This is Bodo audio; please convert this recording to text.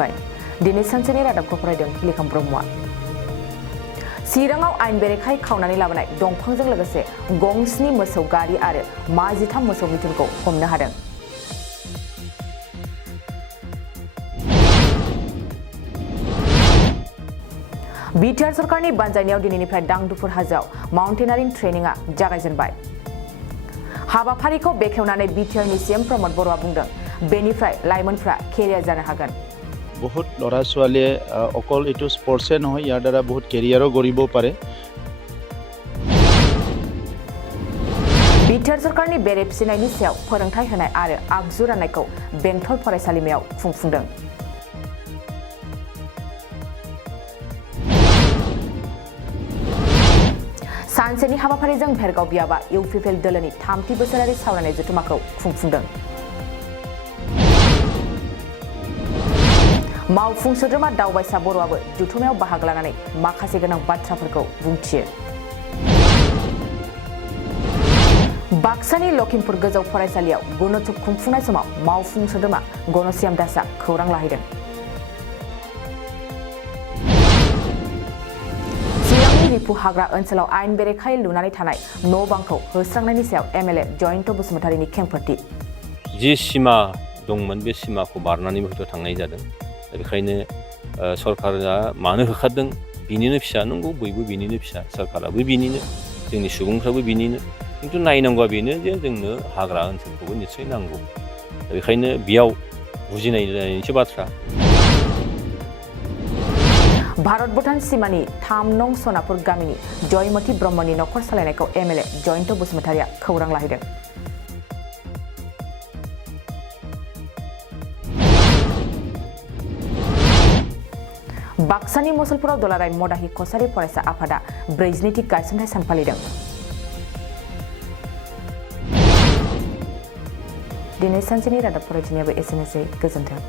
जागायजेनबाय। दिनै सानसेनि रादाबखौ फरायदों हिलिकाम ब्रह्मआ। चिराङाव आयेन बेरेखायै खावनानै लाबोनाय दंफांजों लोगोसे गंस्नि मोसौ गारि आरो 13 मोसौ मिथुनखौ हमनो हादों। बिटिआर सरकारनि बानजायनायाव दिनैनिफ्राय दांदुफुर हाजोआव माउन्टेनारिं ट्रेनिंआ जागायजेनबाय। हाबाफारिखौ बेखेवनानै बिटिआरनि सीएम प्रमद बर'आ बुंदों, बेनिफ्राय लाइमोनफ्रा केरियार जानो हागोन। बहुत लरा ছোৱালীয়ে অকল এইটো স্পৰ্টছে নহয়, ইয়াৰ দ্বাৰা বহুত কেৰিয়াৰো গঢ়িব পাৰে। बिटिआर सरकारनि बेरे फिसिनायनि सायाव फोरोंथाय होनाय आरो आगजु राननायखौ बेंटल फरायसालिमायाव खुंफुंदों। सानसेनि हाबाफारिजों भेरगाव बियाबा इउपिपिएल दोलोनि 3थि बोसोरारि सावरायनाय जथुमाखौ खुंफुंदों। मावफुं सोद्रोमा दावबायसा बर'आबो जथुमायाव बाहागो लानानै माखासे गोनां बाथ्राफोरखौ बुंथियो। बाक्सानि लखिमपुर गोजौ फरायसालियाव गुणोत्सव खुंफुंनाय समाव मावफुं सोद्रोमा गणश्याम दासआ खौरां लाहैदों। चिरांनि रिफु हाग्रा ओनसोलाव आयेन बेरेखायै लुनानै थानाय न' बांखौ होस्रांनायनि सायाव एमएलए जयन्त बसुमतारीनि खेंफोरथि। जि सिमा दंमोन बे सिमाखौ बारनानै हयथ' थांनाय जादों। बेखायनो सरकारा मानो होखारदों, बिनिनो फिसा नंगौ, बयबो बिनिनो फिसा, सरकाराबो बिनिनो, जोंनि सुबुंफ्राबो बिनिनो। किन्तु नायनांगौआ बेनो जे जोंनो हाग्रा ओनसोलखौबो निस्सय नांगौ। बेखायनो बेयाव बुजिनायनिसो बाथ्रा। भारत भुटान सीमानि 3 नं सनापुर गामिनि जयमती ब्रह्मनि नखर सालायनायखौ एमएलए जयन्त बसुमतारीया खौरां लाहैदों। बाक्सानि मुसलपुराव दुलाराय मदाहि कछारी फरायसा आफादा 42थि गायसनथाय सान फालिदों। दिनै सानसेनि रादाब फरायथिनायाबो एसेनोसै। गोजोन्थों।